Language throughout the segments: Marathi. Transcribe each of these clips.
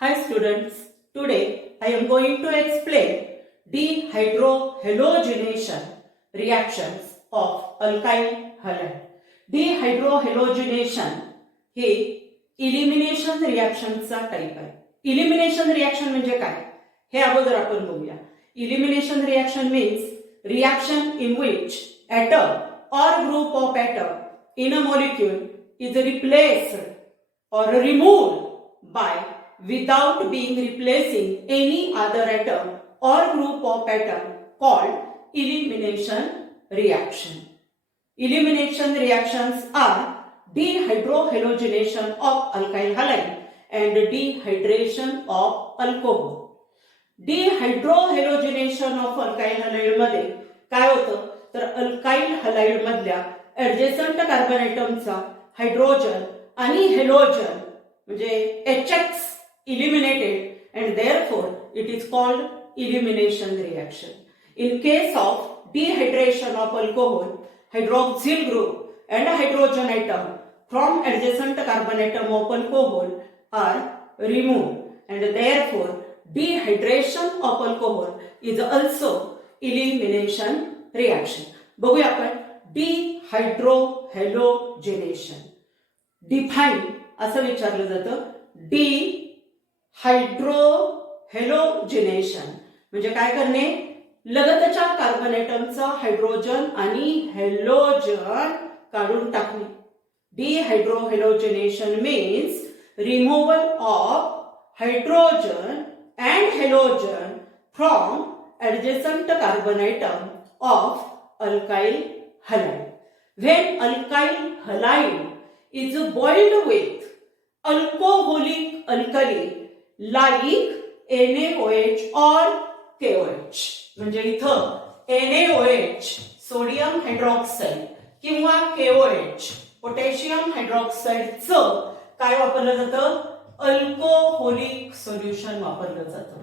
Hi students, today I am going to explain dehydrohalogenation reactions of alkyl halide. Dehydrohalogenation हे इलिमिनेशन रिॲक्शनचा टाइप आहे. इलिमिनेशन रिॲक्शन म्हणजे काय हे अगोदर आपण बघूया. Elimination reaction means reaction in which atom or group of atom in a molecule is replaced or removed by without being replacing any other atom or group of atom called elimination reaction. Elimination reactions are dehydrohalogenation of alkyl halide and dehydration of alcohol. Dehydrohalogenation of alkyl halide मध्ये काय होतं तर अल्काइल हलाइड मधल्या ऍडजेसंट कार्बन ॲटमचा हायड्रोजन आणि हेलोजन म्हणजे HX eliminated and therefore it is called elimination reaction. In case of dehydration of alcohol, hydroxyl group and a hydrogen atom from adjacent carbon atom of alcohol are removed and therefore dehydration of alcohol is also elimination reaction. बघूया आपण dehydrohalogenation. डिफाइन असं विचारलं जातं. dehydrohalogenation म्हणजे काय करणे लगतच्या कार्बन ॲटमचा हायड्रोजन आणि हेलोजन काढून टाकणे. Dehydrohalogenation means removal of hydrogen and halogen from adjacent carbon atom of alkyl halide. When alkyl halide is boiled with alcoholic alkali like NaOH or KOH म्हणजे इथं NaOH सोडियम हायड्रॉक्साइड किंवा KOH पोटॅशियम हायड्रॉक्साइडचं काय वापरलं जातं अल्कोहोलिक सोल्युशन वापरलं जातं.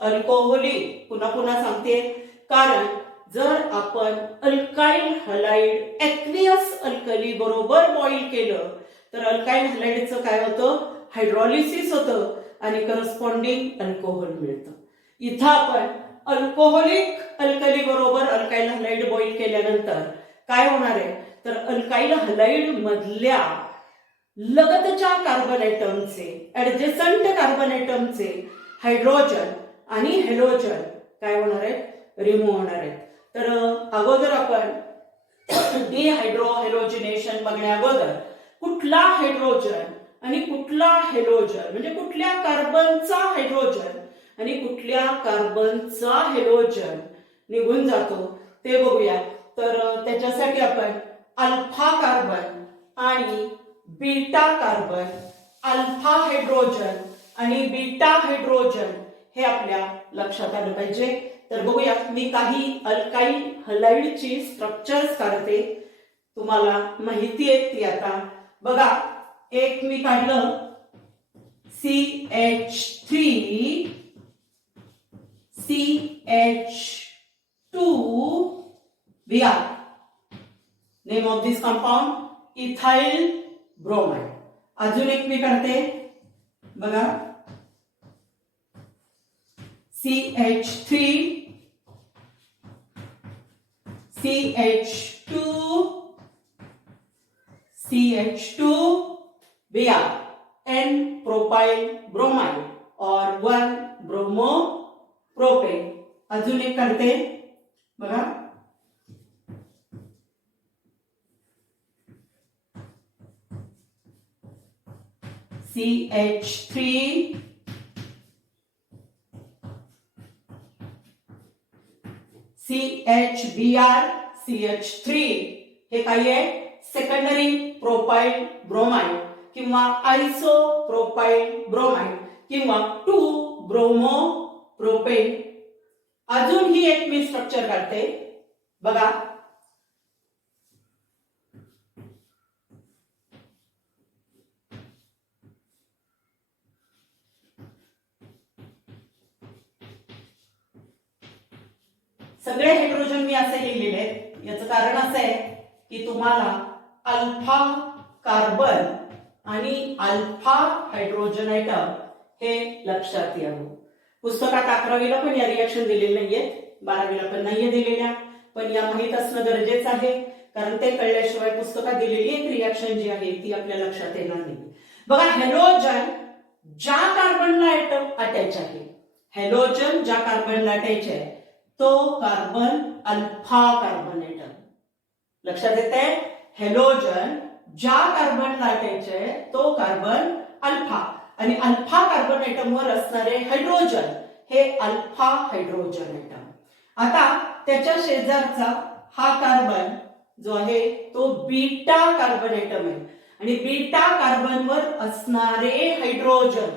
अल्कोहोलिक पुन्हा पुन्हा सांगते कारण जर आपण अल्काइल हलाइड ॲक्वियस अल्कली बरोबर बॉईल केलं तर अल्काइल हलाइडचं काय होतं हायड्रॉलिसिस होतं आणि करस्पॉन्डिंग अल्कोहोल मिळतं. इथं आपण अल्कोहोलिक अल्कली बरोबर अल्काइल हलाइड बॉईल केल्यानंतर काय होणार आहे तर अल्काइल हलाइड मधल्या लगतच्या कार्बन ॲटमचे ऍडजेसंट कार्बन ॲटमचे हायड्रोजन आणि हेलोजन काय होणार आहेत रिमूव्ह होणार आहेत. तर अगोदर आपण डिहायड्रोहॅलोजिनेशन बघण्या अगोदर कुठला हायड्रोजन आणि कुठला हेलोजन म्हणजे कुठल्या कार्बनचा हायड्रोजन आणि कुठल्या कार्बनचा हेलोजन निघून जातो ते बघूया. तर त्याच्यासाठी आपण अल्फा कार्बन आणि बीटा कार्बन अल्फा हायड्रोजन आणि बीटा हायड्रोजन हे आपल्या लक्षात आलं पाहिजे. तर बघूया मी काही अल्काइल हलाइडची स्ट्रक्चर्स काढते तुम्हाला माहिती आहे ती. आता बघा एक मी काढलं CH3 CH2Br. Name of this compound ethyl bromide. अजून एक मी काढते बघा CH3 CH2Br N propyl bromide और 1 ब्रोमो प्रोपेन. अजून एक काढते बघा CH3 CHBr CH3 हे काय आहे सेकंडरी प्रोपाइल ब्रोमाइड किंवा आयसो प्रोपाइल ब्रोमाइड किंवा 2 ब्रोमो प्रोपेन. अजून ही एक मी स्ट्रक्चर काढते बघा सगळे हायड्रोजन मी असे लिहिलेले आहेत. याचं कारण असं आहे की तुम्हाला अल्फा कार्बन आणि अल्फा हायड्रोजन ॲटम हे लक्षात यावं. पुस्तकात 11वीला पण या रिॲक्शन दिलेल्या नाहीये, 12वीला पण नाहीये दिलेल्या, पण या माहीत असणं गरजेचं आहे, कारण ते कळल्याशिवाय पुस्तकात दिलेली एक रिॲक्शन जी आहे ती आपल्या लक्षात येणार नाही. बघा, हॅलोजन ज्या कार्बनला ऍटम अटॅच आहे, हॅलोजन ज्या कार्बनला अटॅच आहे तो कार्बन अल्फा कार्बन ऍटम. लक्षात येते, हॅलोजन ज्या कार्बनला अटॅच आहे तो कार्बन अल्फा, आणि अल्फा कार्बन ऍटम वर असणारे हायड्रोजन हे अल्फा हायड्रोजन ऍटम. आता त्याच्या शेजारचा हा कार्बन जो आहे तो बीटा कार्बन ऍटम आहे, आणि बीटा कार्बन वर असणारे हायड्रोजन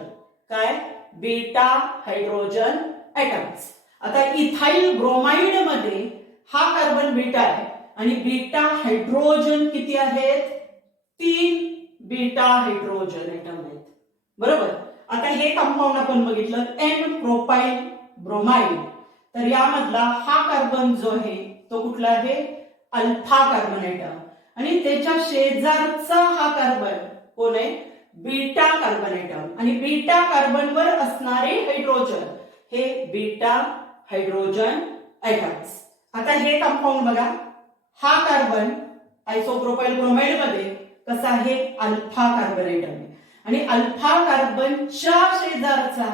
काय, बीटा हायड्रोजन ऍटम्स. आता इथाइल ब्रोमाइड मध्ये हा कार्बन बीटा आहे, आणि बीटा हायड्रोजन किती आहेत, 3 बीटा हायड्रोजन ऍटम आहेत. बरोबर. आता हे कंपाऊंड आपण बघितलं एन प्रोपाइल ब्रोमाइड, तर यामधला हा कार्बन जो आहे तो कुठला आहे, अल्फा कार्बन ऍटम, आणि त्याच्या शेजारचा हा कार्बन कोण आहे, बीटा कार्बन ऍटम, आणि बीटा कार्बन वर असणारे हायड्रोजन हे बीटा हायड्रोजन ऍटम्स. आता हे कंपाऊंड बघा, हा कार्बन आयसोप्रोपाइल ब्रोमाइड मध्ये कसा आहे, अल्फा कार्बन ऍटम आहे, आणि अल्फा कार्बनच्या शेजारचा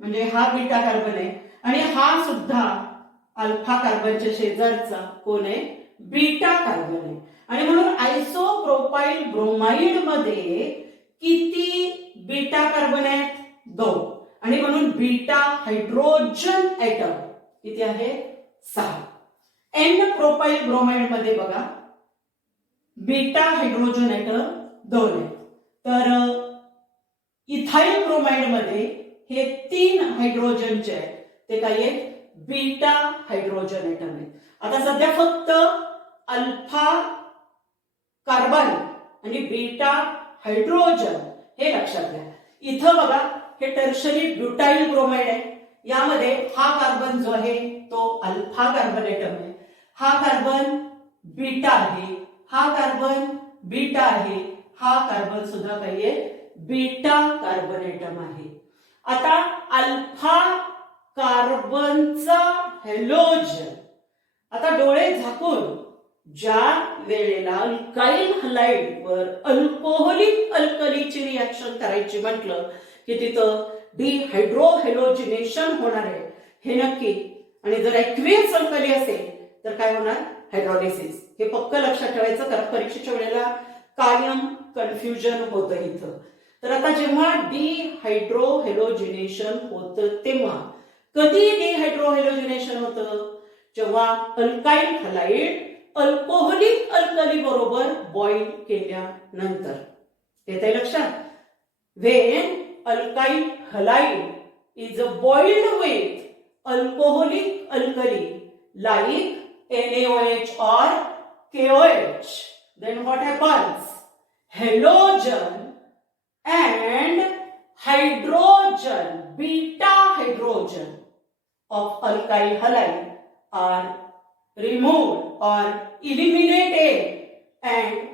म्हणजे हा बीटा कार्बन आहे, आणि हा सुद्धा अल्फा कार्बनच्या शेजारचा कोण आहे, बीटा कार्बन आहे. आणि म्हणून आयसोप्रोपाइल ब्रोमाइड मध्ये किती बीटा कार्बन आहेत, 2, आणि म्हणून बीटा हायड्रोजन ऍटम किती आहे, 6. एन प्रोपाइल ब्रोमाइड मध्ये बघा बीटा हायड्रोजन ऍटम 2 आहेत, तर इथाइल ब्रोमाइड मध्ये हे 3 हायड्रोजनचे आहेत, ते काय आहेत, बीटा हायड्रोजन ऍटम आहेत. आता सध्या फक्त अल्फा कार्बन आणि बीटा हायड्रोजन हे लक्षात घ्या. इथं बघा हे टर्शरी ब्युटाइल ब्रोमाइड आहे, यामध्ये हा कार्बन जो आहे तो अल्फा कार्बन ऍटम आहे, हा कार्बन बीटा आहे, हा कार्बन बीटा आहे, हा कार्बन सुद्धा काही आहे, बीटा कार्बन ऍटम आहे. आता अल्फा कार्बनचा हॅलोजन, आता डोळे झाकून ज्या वेळेला अल्काइल हलाइड वर अल्कोहोलिक अल्कलीची रिॲक्शन करायची म्हटलं की तिथं डिहायड्रोहॅलोजिनेशन होणार आहे, हे नक्की. आणि जर ऍक्वियस अल्कली असेल तर काय होणार, हायड्रॉलिसिस. हे पक्क लक्षात ठेवायचं, कारण परीक्षेच्या वेळेला कायम कन्फ्युजन होतं इथं. तर आता जेव्हा डिहायड्रोहॅलोजिनेशन होतं तेव्हा, कधी डिहायड्रोहॅलोजिनेशन होतं, जेव्हा अल्काइल हलाइड अल्कोहोलिक अल्कली बरोबर बॉईल केल्यानंतर. येतंय लक्षात, when alkyl halide is boiled with alcoholic alkali like NaOH or KOH, then what happens, halogen and hydrogen, beta hydrogen of alkyl halide are removed or eliminated and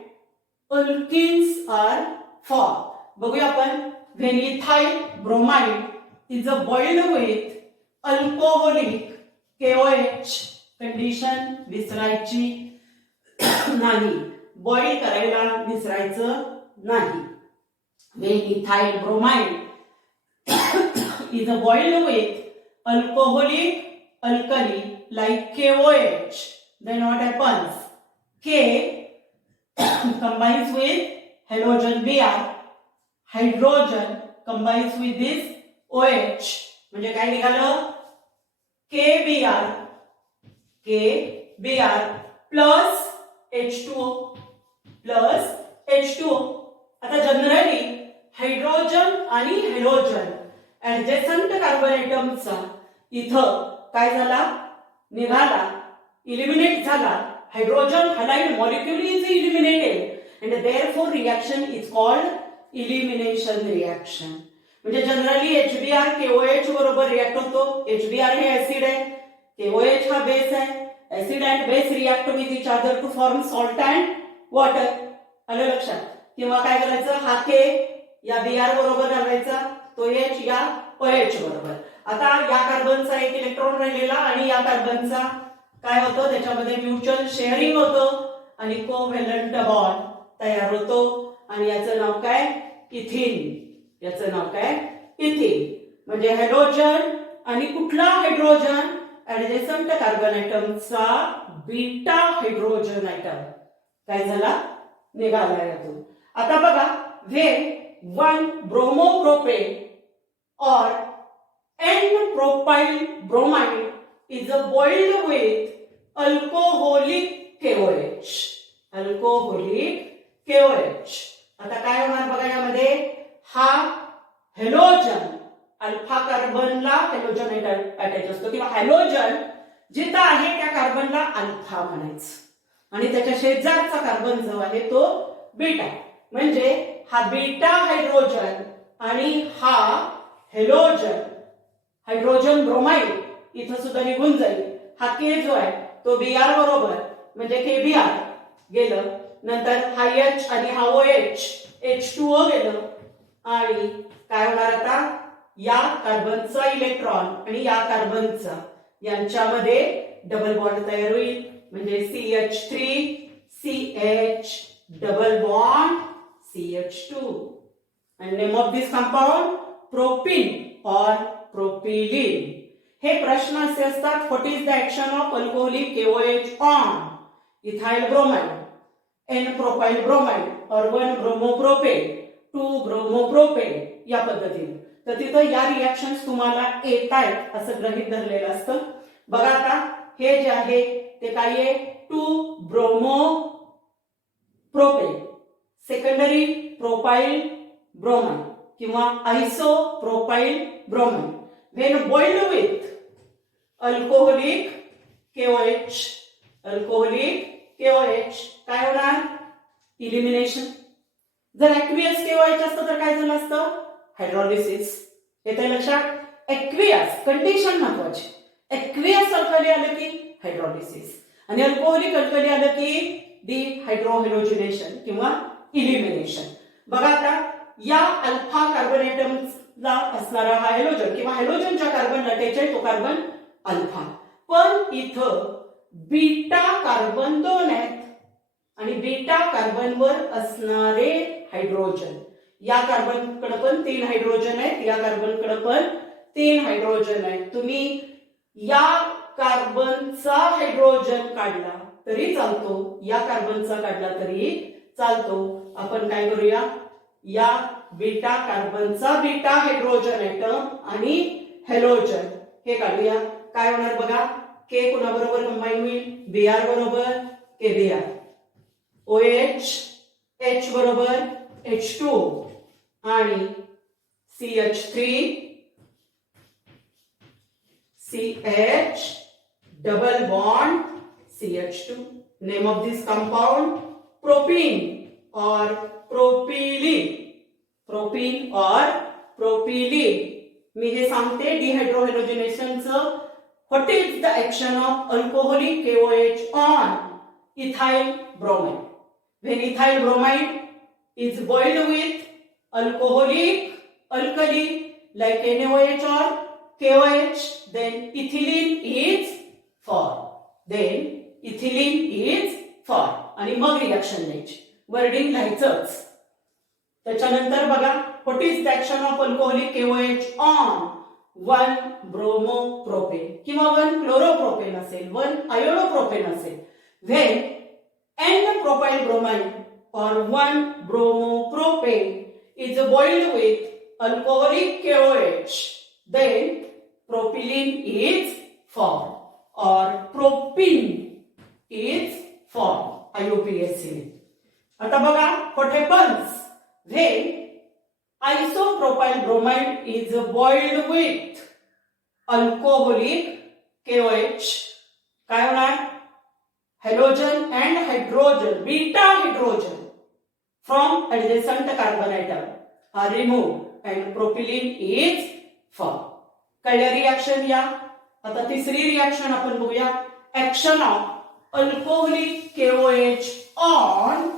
alkenes are formed. बघूया आपण, when ethyl bromide is boiled with alcoholic KOH, condition विसरायची नाही, बॉईल करायला विसरायचं नाही. when ethyl bromide is boiled with alcoholic alkali like KOH, then what happens, K combines with halogen Br, hydrogen combines with this OH, म्हणजे काय निघालं, KBr plus H2O plus H2O. आता जनरली हायड्रोजन आणि हॅलोजन ऍडजसंट कार्बन ऍटमचा इथं काय झाला, निघाला, इलिमिनेट झाला. Hydrogen halide molecule is eliminated and therefore reaction is called elimination reaction. म्हणजे जनरली HBr KOH बरोबर रिॲक्ट होतो. HBr हे ऍसिड आहे, KOH हा बेस आहे. Acid and base react with each other to form salt and water. आलं लक्षात. किंवा काय करायचं, हा K या Br बरोबर घालायचा, तो H या OH बरोबर. आता या कार्बनचा एक इलेक्ट्रॉन राहिलेला आणि या कार्बनचा काय होतं, त्याच्यामध्ये म्युच्युअल शेअरिंग होतं आणि कोव्हॅलंट बॉन्ड तयार होतो आणि याचं नाव काय, इथिन. याचं नाव काय, इथिन. म्हणजे हायड्रोजन आणि कुठला हायड्रोजन, ऍडजेसंट कार्बन ऍटमचा बीटा हायड्रोजन ऍटम काय झाला, निघाला यातून. आता बघा, when one bromopropane or N-propyl bromide is boiled with alcoholic KOH. Alcoholic KOH. आता काय होणार बघा, यामध्ये हा हॅलोजन, अल्फा कार्बनला हॅलोजन अटॅच असतो किंवा हॅलोजन जिथं आहे त्या कार्बनला अल्फा म्हणायचं आणि त्याच्या शेजारचा कार्बन जो आहे तो बीटा. म्हणजे हा बीटा हायड्रोजन आणि हा हॅलोजन, हायड्रोजन ब्रोमाइड इथं सुद्धा निघून जाईल. हा के जो आहे तो Br बरोबर, म्हणजे KBr गेलं. नंतर हा H आणि हा OH, H2O गेलं. आणि काय होणार आता, या कार्बनचा इलेक्ट्रॉन आणि या कार्बनचा यांच्यामध्ये डबल बॉन्ड तयार होईल. म्हणजे CH3 CH double bond CH2. and name of this compound propene or propylene. हे प्रश्न असे असतात, what is the action of alcoholic KOH on ethyl bromide, N-propyl bromide or 1-bromopropane, 2-bromopropane या पद्धतीने. तर तिथं या रिएक्शन्स तुम्हाला येत आहेत असं गृहीत धरलेलं असतं. बघा आता हे जे आहे ते काय आहे, 2-bromopropane सेकंडरी प्रोपाइल ब्रोमाइड किंवा isopropyl bromide when boiled with alcoholic KOH. Alcoholic KOH काय होणार, इलिमिनेशन. जर ऍक्वियस KOH असतं तर काय झालं असतं, हायड्रॉलिसिस. येते लक्षात, ऍक्वियस कंडिशन महत्वाची. ऍक्वियस अल्कली आलं की हायड्रॉलिसिस आणि अल्कोहोलिक अल्कली आलं की डिहायड्रोहॅलोजिनेशन किंवा इलिमिनेशन. बघा आता या अल्फा कार्बन ऍटमला असणारा हा हॅलोजन किंवा हॅलोजनच्या कार्बनला अटॅच आहे तो कार्बन अल्फा. पण इथं बीटा कार्बन 2 आहेत आणि बीटा कार्बनवर असणारे हायड्रोजन, या कार्बनकडे पण 3 हायड्रोजन आहेत, या कार्बनकडे पण 3 हायड्रोजन आहेत. तुम्ही या कार्बनचा हायड्रोजन काढला तरी चालतो, या कार्बनचा काढला तरी चालतो. आपण काय करूया, या बीटा कार्बनचा बीटा हायड्रोजन ऍटम आणि हॅलोजन हे काढूया. काय होणार बघा, के कोणाबरोबर कंबाईन होईल, Br बरोबर KBr, OH H बरोबर H2 आणि CH3 CH double bond CH2. Name of this compound propene or propylene. Propene or propylene. मी हे सांगते डिहायड्रोहॅलोजिनेशनचं. What is the action of alcoholic KOH on ethyl bromide? When ethyl bromide is boiled with alcoholic alkali like NaOH or KOH, then ethylene is formed. Then ethylene is formed. आणि मग रिएक्शन द्यायची, वर्डिंग लिहायचंच. त्याच्यानंतर बघा, what is the action of alcoholic KOH on 1-bromopropane किंवा 1-chloropropane असेल, 1-iodopropane असेल. When N-propyl bromide or 1-bromopropane is boiled with alcoholic KOH, then propylene is formed or propene is formed. IUPAC. आता बघा, what happens when isopropyl bromide is boiled with alcoholic KOH. काय होणार, halogen and hydrogen, beta hydrogen from adjacent carbon atom are removed and propylene is formed. कळलं रिएक्शन या. आता तिसरी रिएक्शन आपण बघूया, action of alcoholic KOH on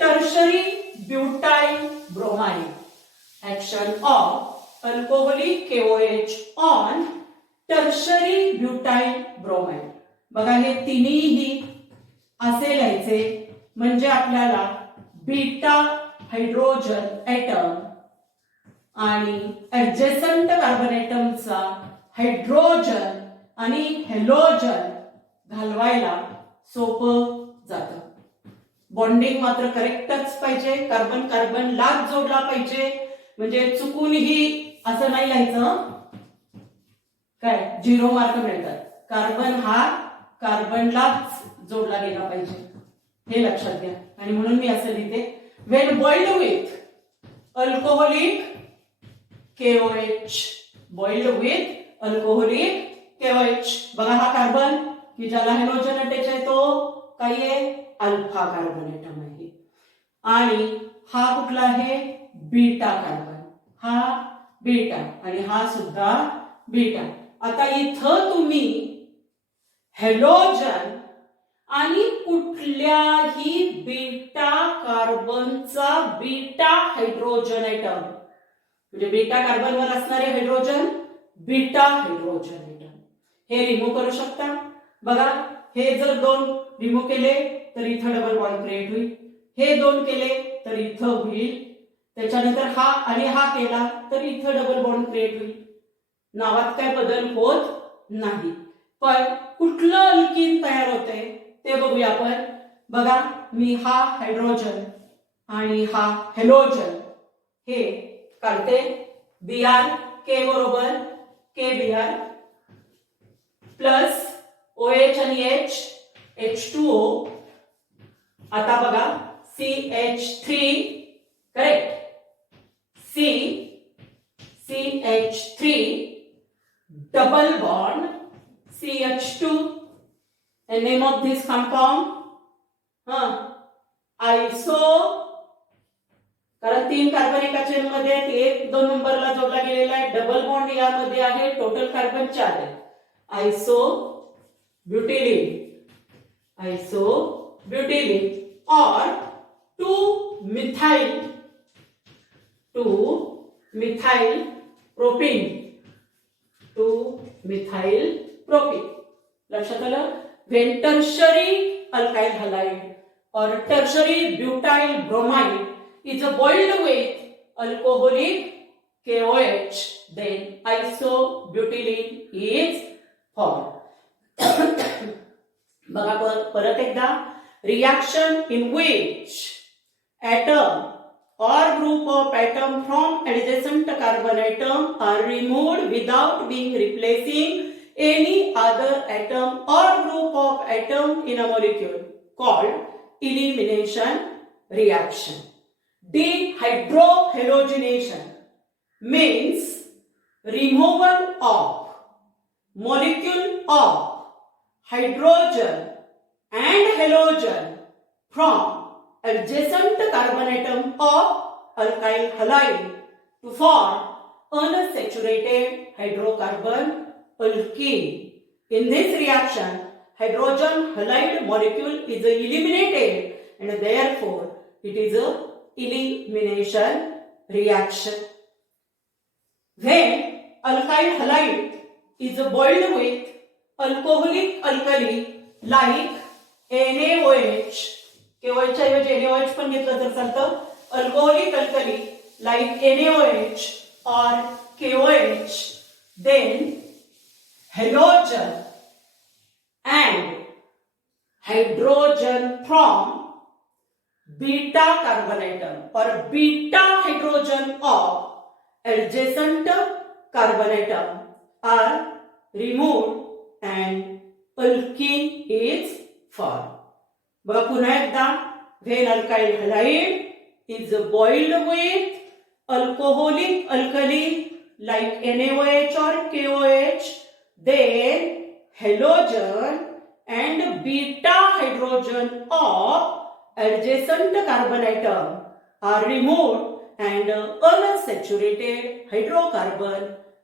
tertiary butyl bromide. Action of alcoholic KOH on tertiary butyl bromide. बघा हे तिन्हीही असे लिहायचे म्हणजे आपल्याला बीटा हायड्रोजन ॲटम आणि ऍडजेसंट कार्बन ॲटमचा हायड्रोजन आणि हॅलोजन घालवायला सोपं जातं. बॉन्डिंग मात्र करेक्टच पाहिजे. कार्बन कार्बन लाच जोडला पाहिजे. म्हणजे चुकूनही असं नाही लिहायचं काय 0 मार्क मिळतात. कार्बन हा कार्बनलाच जोडला गेला पाहिजे हे लक्षात घ्या. आणि म्हणून मी असं लिहिते Wien boiled with alcoholic KOH. Boiled with alcoholic KOH. बघा हा कार्बन की ज्याला हॅलोजन अटॅच आहे तो काय आहे अल्फा कार्बन ॲटम आहे. आणि हा कुठला आहे बीटा कार्बन. हा बीटा आणि हा सुद्धा बीटा. आता इथं तुम्ही हॅलोजन आणि कुठल्याही बीटा कार्बनचा बीटा हायड्रोजन ॲटम म्हणजे बीटा कार्बनवर असणारे हायड्रोजन बीटा हायड्रोजन ॲटम हे रिमूव्ह करू शकता. बघा हे जर 2 रिमूव्ह केले तर इथं डबल बॉन्ड क्रिएट होईल. हे 2 केले तर इथं होईल. त्याच्यानंतर हा आणि हा केला तर इथं डबल बॉन्ड क्रिएट होईल. नावात काय बदल होत नाही. पण कुठलं अल्कीन तयार होते ते बघूया आपण. बघा मी हा हायड्रोजन आणि हा हॅलोजन हे काढते. Br K बरोबर KBr प्लस OH आणि H H2O. आता बघा CH3 correct. CH3 double bond CH2 and name of this compound iso. कारण 3 कार्बन एका चेन मध्ये 1 2 नंबरला जोडला गेलेला आहे. डबल बॉन्ड यामध्ये आहे. टोटल कार्बन 4 आहे. आयसो ब्युटिलिन और 2-methyl प्रोपीन. लक्षात आलं. व्हेन टर्शरी अल्काइल हलाइड और tertiary butyl bromide is boiled with alcoholic KOH, then isobutylene is formed. बघा परत एकदा. Reaction in which atom or group of atom from adjacent carbon atom are removed without being replacing any other atom or group of atom in a molecule called elimination reaction. Dehydrohalogenation means removal of molecule of hydrogen and halogen from adjacent carbon atom of alkyl halide to form unsaturated hydrocarbon alkene. In this reaction, hydrogen halide molecule is eliminated and therefore it is a elimination reaction. When alkyl halide is boiled with alcoholic alkali like NaOH, KOH च्या ऐवजी NaOH पण घेतलं तर चालतं. Alcoholic alkali like NaOH or KOH, then halogen and hydrogen from beta carbon atom or beta hydrogen of adjacent carbon atom are removed and alkene is formed. बघा पुन्हा एकदा. When alkyl halide is boiled with alcoholic alkali like NaOH or KOH, then halogen and beta hydrogen of adjacent carbon atom are removed and unsaturated hydrocarbon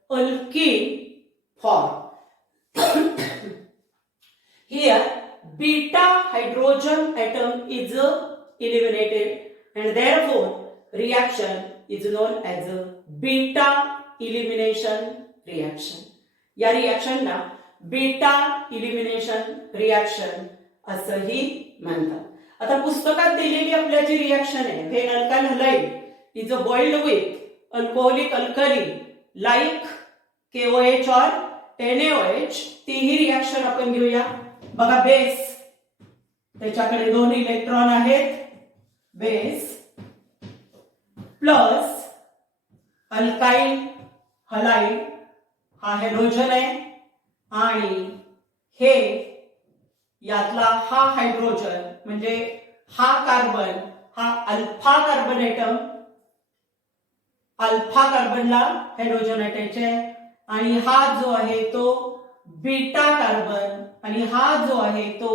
alkene formed. Here beta hydrogen atom is eliminated and therefore reaction is known as beta elimination reaction. या रिॲक्शनला बीटा इलिमिनेशन रिॲक्शन असंही म्हणतात. आता पुस्तकात दिलेली आपल्या जी रिॲक्शन आहे, when alkyl halide is boiled with alcoholic alkali like KOH और NaOH, तीही रिॲक्शन आपण घेऊया. बघा बेस, त्याच्याकडे 2 इलेक्ट्रॉन आहेत, बेस प्लस अल्काइल हलाइड हा हॅलोजन आहे आणि हे यातला हा हायड्रोजन म्हणजे हा कार्बन हा अल्फा कार्बन एटम, अल्फा कार्बनला हॅलोजन अटॅच आहे आणि हा जो आहे तो बीटा कार्बन आणि हा जो आहे तो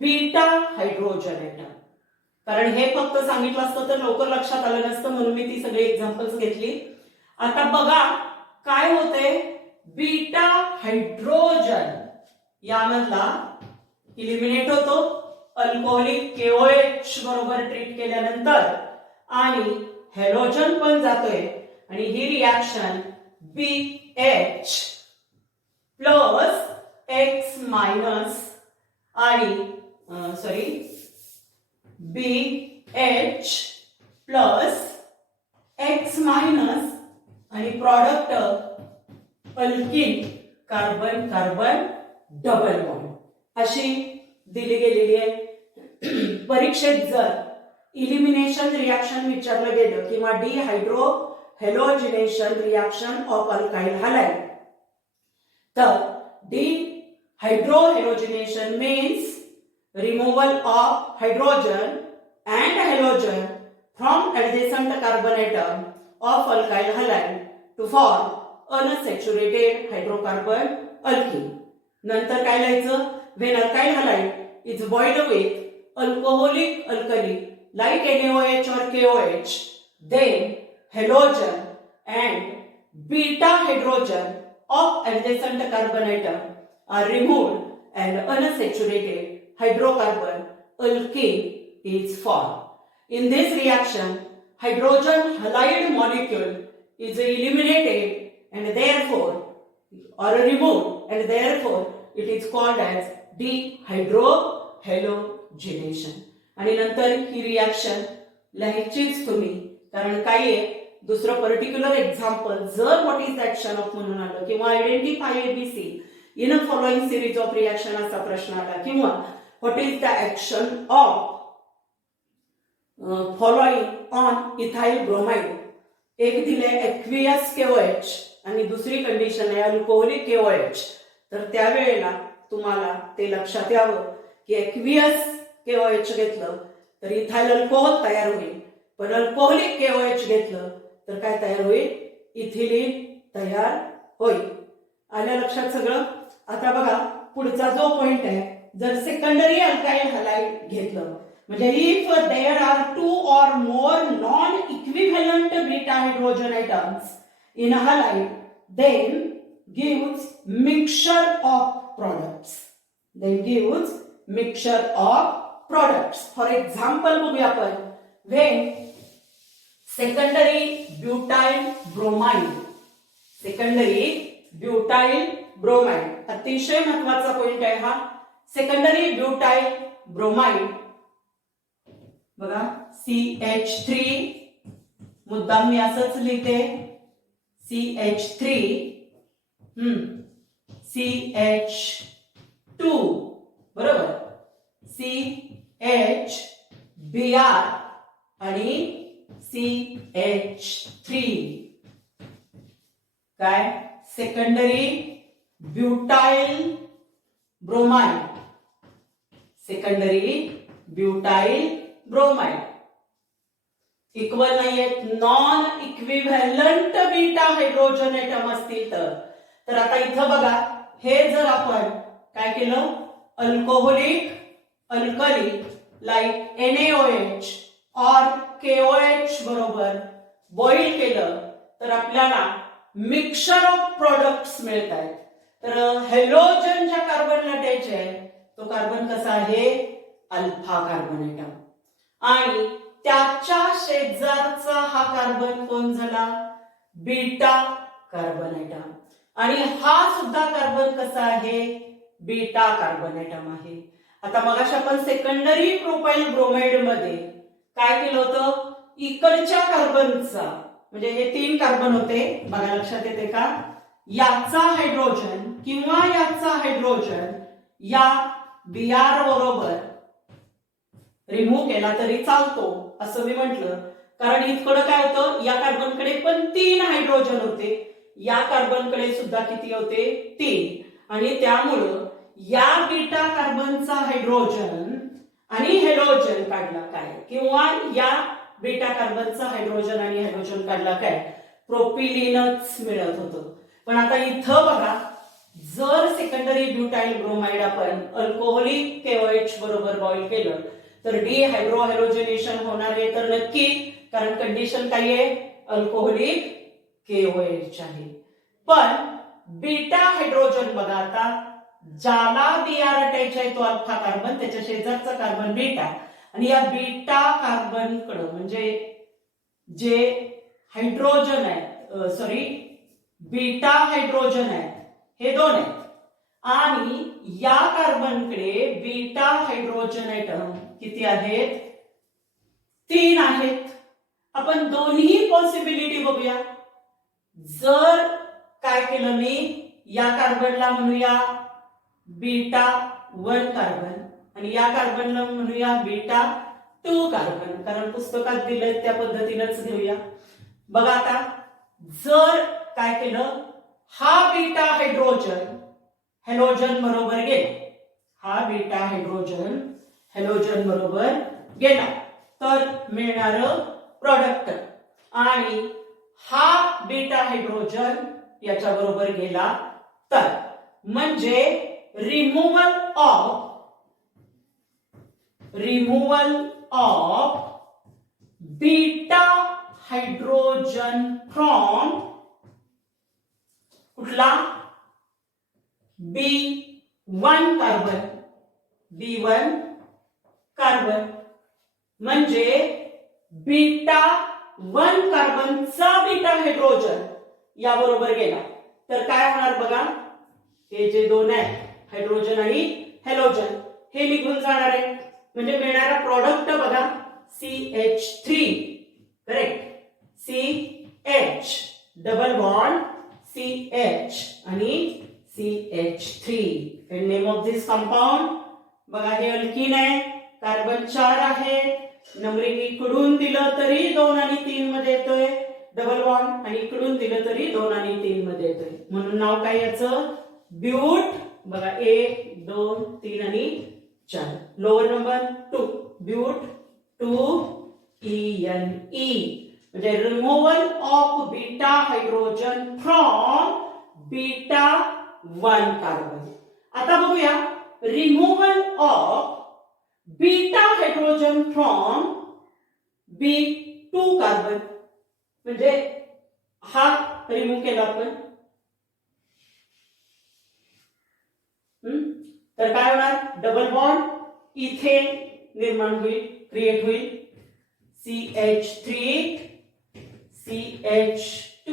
बीटा हायड्रोजन एटम. कारण हे फक्त सांगितलं असतं तर लवकर लक्षात आलं नसतं, म्हणून मी ती सगळी एक्झाम्पल्स घेतली. आता बघा काय होते, बीटा हायड्रोजन यामधला इलिमिनेट होतो अल्कोहोलिक KOH बरोबर ट्रीट केल्यानंतर आणि हॅलोजन पण जातोय आणि ही reaction BH plus X minus आणि BH प्लस X मायनस आणि product alkyl carbon carbon double bond अशी दिली गेलेली आहे. परीक्षेत जर इलिमिनेशन रिॲक्शन विचारलं गेलं किंवा dehydrohalogenation reaction of alkyl halide, तर dehydrohalogenation means removal of hydrogen and halogen from adjacent carbon atom of alkyl halide to form unsaturated hydrocarbon alkene. नंतर काय लिहायचं, when alkyl halide is boiled with alcoholic alkali like NaOH or KOH, then halogen and beta hydrogen of adjacent carbon atom are removed and unsaturated hydrocarbon alkene is formed. In this reaction, hydrogen halide molecule is eliminated and therefore or removed and therefore it is called as dehydrohalogenation. आणि नंतर ही रिॲक्शन लिहायचीच तुम्ही, कारण काय आहे दुसरं पर्टिक्युलर एक्झाम्पल जर what is the action of म्हणून आलं किंवा identify ABC in a following series of reaction असा प्रश्न आला किंवा what is the action of following on ethyl bromide, एक दिले एक्वियस KOH आणि दुसरी कंडिशन आहे अल्कोहोलिक KOH, तर त्यावेळेला तुम्हाला ते लक्षात यावं की एक्वियस KOH घेतलं तर इथाइल अल्कोहोल तयार होईल, पण अल्कोहोलिक KOH घेतलं तर काय तयार होईल, इथिलीन तयार होईल. आल्या लक्षात सगळं. आता बघा पुढचा जो पॉइंट आहे, जर सेकंडरी अल्काइल हलाइड घेतलं म्हणजे if there are 2 or more non equivalent beta hydrogen atoms in a halide, then gives mixture of products, for example बघूया आपण, व्हेन सेकंडरी ब्युटाइल ब्रोमाइड अतिशय महत्वाचा पॉइंट आहे हा. सेकंडरी ब्युटाइल ब्रोमाइड बघा CH3, मुद्दाम मी असंच लिहिते CH3 CH2 बरोबर, CHBr आणि CH3 काय, सेकंडरी ब्युटाइल ब्रोमाइड, इक्वल नाहीये, non equivalent beta hydrogen atom असतील तर आता इथं बघा हे जर आपण काय केलं, अल्कोहोलिक अल्कली लाईक NaOH और KOH बरोबर बॉइल केलं तर आपल्याला मिक्सचर ऑफ प्रोडक्ट्स मिळत आहेत. तर हॅलोजन ज्या कार्बनला अटॅच आहे तो कार्बन कसा आहे, अल्फा कार्बन एटम, आणि त्याच्या शेजारचा हा कार्बन कोण झाला, बीटा कार्बन ॲटम. आणि हा सुद्धा कार्बन कसा आहे, बीटा कार्बन ॲटम आहे. आता मगाशी आपण सेकंडरी प्रोपाइल ब्रोमाइड मध्ये काय केलं होतं, इकडच्या कार्बनचा म्हणजे हे 3 कार्बन होते बघा, लक्षात येते का, याचा हायड्रोजन किंवा याचा हायड्रोजन या Br बरोबर रिमूव्ह केला तरी चालतो असं मी म्हटलं. कारण इकडे काय होतं, या कार्बनकडे पण 3 हायड्रोजन होते, या कार्बनकडे सुद्धा किती होते, 3. आणि त्यामुळं या बीटा कार्बनचा हायड्रोजन आणि हॅलोजन काढला काय, किंवा या बीटा कार्बनचा हायड्रोजन आणि हॅलोजन काढला काय, प्रोपिलिनच मिळत होतं. पण आता इथं बघा, जर सेकंडरी ब्युटाइल ब्रोमाइड आपण अल्कोहोलिक KOH बरोबर बॉईल केलं तर डिहायड्रोहॅलोजनेशन होणार आहे तर नक्की, कारण कंडिशन काय आहे, अल्कोहोलिक KOH आहे. पण बीटा हायड्रोजन बघा, आता ज्याला Br अटॅच आहे तो अल्फा कार्बन, त्याच्या शेजारचा कार्बन बीटा, आणि या बीटा कार्बन कडे म्हणजे जे हायड्रोजन आहे, सॉरी बीटा हायड्रोजन आहे हे 2 आहेत, आणि या कार्बनकडे बीटा हायड्रोजन ॲटम किती आहेत, 3 आहेत. आपण दोन्ही पॉसिबिलिटी बघूया. जर काय केलं मी, या कार्बनला म्हणूया बीटा 1 कार्बन आणि या कार्बनला म्हणूया बीटा 2 कार्बन, कारण पुस्तकात दिलंय त्या पद्धतीनेच घेऊया. बघा आता, जर काय केलं, हा बीटा हायड्रोजन हॅलोजन बरोबर गेला, हा बीटा हायड्रोजन हॅलोजन बरोबर गेला तर मिळणार प्रॉडक्ट, आणि हा बीटा हायड्रोजन याच्या बरोबर गेला तर म्हणजे removal of beta hydrogen from कुठला, B1 कार्बन, म्हणजे बीटा 1 कार्बनचा बीटा हायड्रोजन या बरोबर गेला तर काय होणार बघा, हे जे 2 आहेत हायड्रोजन आणि हॅलोजन हे निघून जाणार आहे, म्हणजे मिळणारा प्रॉडक्ट बघा CH3, correct, CH double bond CH आणि CH3. and name of this compound बघा, हे अल्कीन आहे, कार्बन 4 आहे, नंबरिंग इकडून दिलं तरी 2 आणि 3 मध्ये येतोय डबल बॉन्ड, आणि इकडून दिलं तरी 2 आणि 3 मध्ये येतोय, म्हणून नाव काय याचं, ब्यूट. बघा 1 2 3 आणि 4, लोअर नंबर 2, ब्यूट 2ENE, म्हणजे removal of beta hydrogen from beta 1 carbon. आता बघूया, removal of beta hydrogen from B2 carbon, म्हणजे हा रिमूव्ह केला आपण तर काय होणार, डबल बॉन्ड इथे निर्माण होईल, क्रिएट होईल, CH3 CH2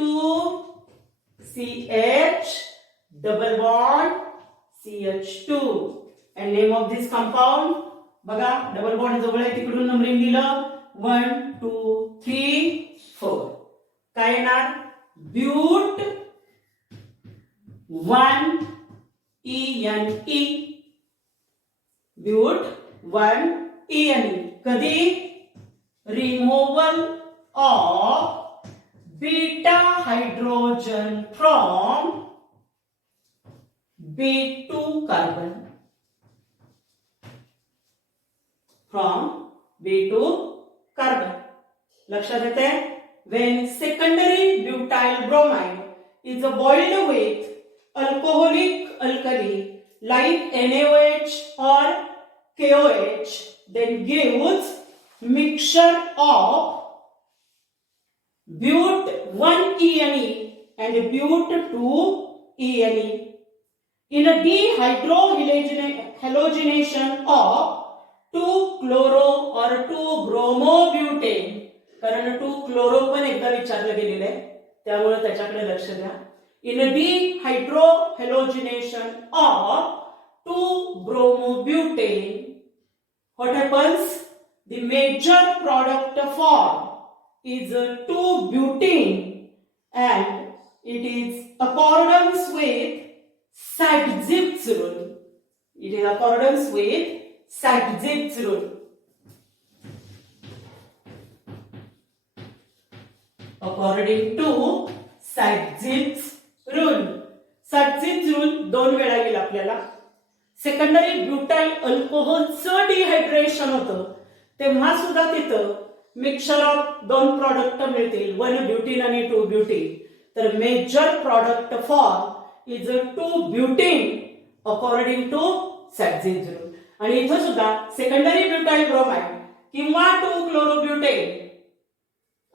CH double bond CH2 and name of this compound बघा, डबल बॉन्ड जवळ आहे तिकडून नंबरिंग दिलं 1 2 3 4, काय येणार, ब्यूट 1ENE, ब्यूट 1ENE. कधी, removal of beta hydrogen from B2 carbon, from B2 carbon. लक्षात येते, when secondary butyl bromide is boiled with alcoholic alkali like NaOH or KOH, then gives mixture of but 1ENE and but 2ENE. In a dehydrohalogenation of 2-chloro or 2-bromobutane, कारण 2-chloro पण एकदा विचारलं गेलेलं आहे त्यामुळे त्याच्याकडे लक्ष द्या. in a dehydrohalogenation of 2-bromobutane, what happens? The major product form is 2-butene and it is accordance with Saint-Zipf's rule. It is accordance with Saint-Zipf's rule. According to Saint-Zipf's rule. Saint-Zipf's rule दोन वेळा येईल आपल्याला. सेकंडरी ब्युटाइल अल्कोहोलचं डिहायड्रेशन होतं तेव्हा सुद्धा तिथं मिक्सचर ऑफ दोन प्रॉडक्ट मिळतील, 1-ब्युटीन आणि 2-ब्युटीन. तर major product form is two butene according to Saytzeff's rule. आणि इथं सुद्धा सेकंडरी ब्युटाइल ब्रोमाइड किंवा 2-क्लोरोब्युटेन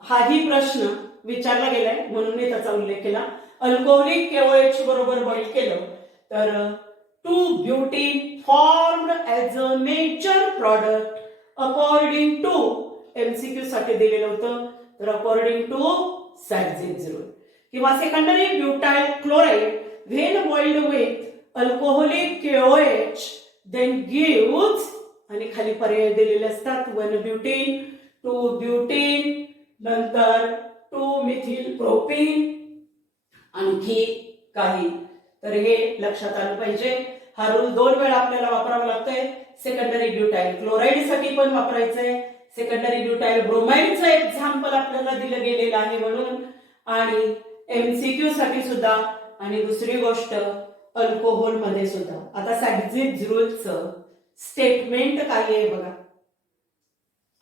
हाही प्रश्न विचारला गेलाय म्हणून मी त्याचा उल्लेख केला. अल्कोहोलिक KOH बरोबर बॉईल केलं तर two butene formed as a major product according to MCQ साठी दिलेलं होतं तर अकॉर्डिंग टू सॅटझिप्स रूल. किंवा secondary butyl chloride when boiled with alcoholic KOH then gives आणि खाली पर्याय दिलेले असतात 1-ब्युटीन, 2-ब्युटीन, नंतर 2-मिथिल प्रोपीन आणखी काही. तर हे लक्षात आलं पाहिजे. हा रूल दोन वेळा आपल्याला वापरावा लागतोय. सेकंडरी ब्युटाइल क्लोराइड साठी पण वापरायचंय, सेकंडरी ब्युटाइल ब्रोमाइडचं एक्झाम्पल आपल्याला दिलं गेलेलं आहे म्हणून, आणि MCQ साठी सुद्धा, आणि दुसरी गोष्ट अल्कोहोल मध्ये सुद्धा. आता सॅटझिप्स रूलचं स्टेटमेंट काय आहे बघा,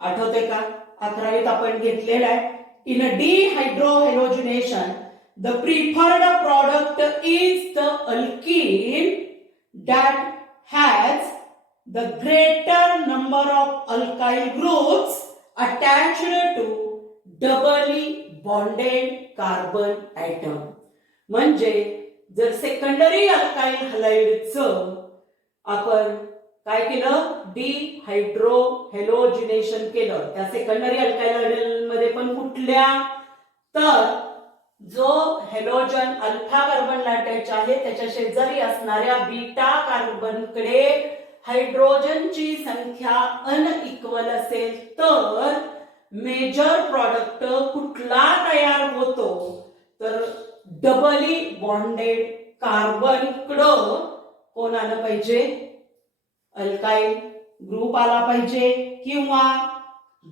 आठवते का? 11वीत आपण घेतलेलं आहे. In a dehydrohalogenation the preferred product is the alkene that has the greater number of alkyl groups attached to doubly bonded carbon atom. म्हणजे जर सेकंडरी अल्काइल हलाइडचं आपण काय केलं, डिहायड्रोहॅलोजिनेशन केलं. त्या सेकंडरी अल्काइल मध्ये पण कुठल्या, तर जो हॅलोजन अल्फा कार्बन अटॅच आहे त्याच्या शेजारी असणाऱ्या बीटा कार्बनकडे हायड्रोजनची संख्या अनइक्वल असेल तर मेजर प्रॉडक्ट कुठला तयार होतो, तर डबली बॉन्डेड कार्बन कडं कोण आलं पाहिजे, अल्काइल ग्रुप आला पाहिजे, किंवा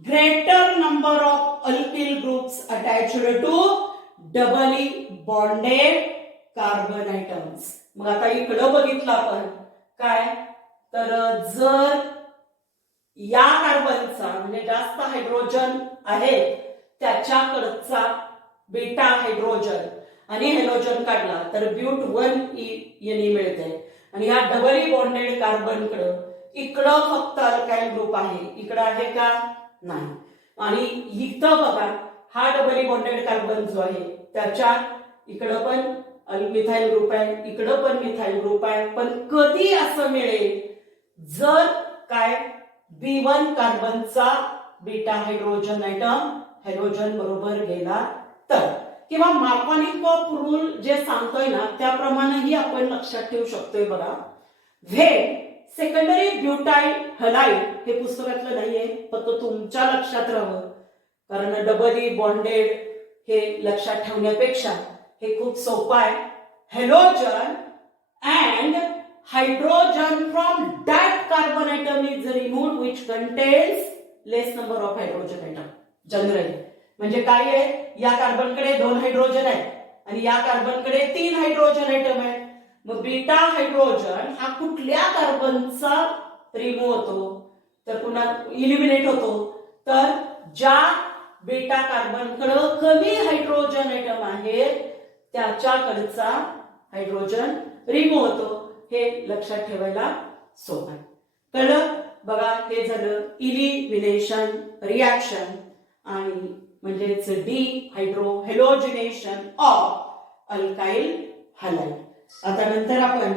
greater number of alkyl groups attached to doubly bonded carbon atoms. मग आता इकडं बघितलं आपण काय, तर जर या कार्बनचा म्हणजे जास्त हायड्रोजन आहे त्याच्याकडचा बीटा हायड्रोजन आणि हॅलोजन काढला तर ब्यूट 1 मिळते. आणि या डबली बॉन्डेड कार्बन कडे इकडं फक्त अल्काइल ग्रुप आहे, इकडं आहे का, नाही. आणि इथं बघा हा डबली बॉन्डेड कार्बन जो आहे त्याच्या इकडं पण मिथाइल ग्रुप आहे, इकडं पण मिथाइल ग्रुप आहे. पण कधी असं मिळेल जर काय B1 कार्बनचा बीटा हायड्रोजन आयटम हॅलोजन बरोबर गेला तर. किंवा मार्कोनिकोव रूल जे सांगतोय ना त्याप्रमाणेही आपण लक्षात ठेवू शकतोय बघा. व्हेन सेकंडरी ब्युटाइल हलाइड, हे पुस्तकातलं नाहीये, फक्त तुमच्या लक्षात राहावं, कारण डबली बॉन्डेड हे लक्षात ठेवण्यापेक्षा हे खूप सोपं आहे. Halogen and hydrogen from that carbon item is removed which contains less number of hydrogen item. Generally म्हणजे काय आहे, या कार्बनकडे 2 हायड्रोजन आहेत आणि या कार्बनकडे 3 हायड्रोजन आयटम आहेत. मग बीटा हायड्रोजन हा कुठल्या कार्बनचा रिमूव्ह होतो, तर पुन्हा इलिमिनेट होतो, तर ज्या बीटा कार्बनकडे कमी हायड्रोजन आयटम आहेत त्याच्याकडचा हायड्रोजन रिमूव्ह होतो. हे लक्षात ठेवायला सोपं आहे. कळलं बघा, हे झालं इलिमिनेशन रिॲक्शन आणि म्हणजेच डिहायड्रोहॅलोजिनेशन ऑफ अल्काइल हलाइड. आता नंतर आपण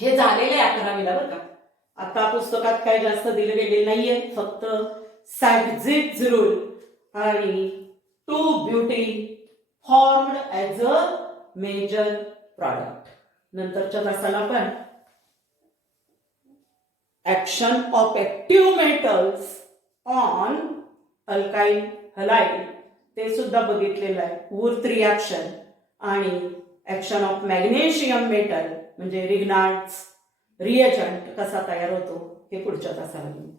हे झालेले 11वीला बरं का. आता पुस्तकात काय जास्त दिलं गेलेलं नाहीये, फक्त सॅटझिप्स रूल आणि two butene formed as a major product. नंतरच्या तासाला पण action of active metals on alkyl halide ते सुद्धा बघितलेलं आहे. वूर्थ रिॲक्शन आणि ऍक्शन ऑफ मॅग्नेशियम मेटल म्हणजे रिग्नार्ड्स रिएजंट कसा तयार होतो हे पुढच्या तासाला बघू.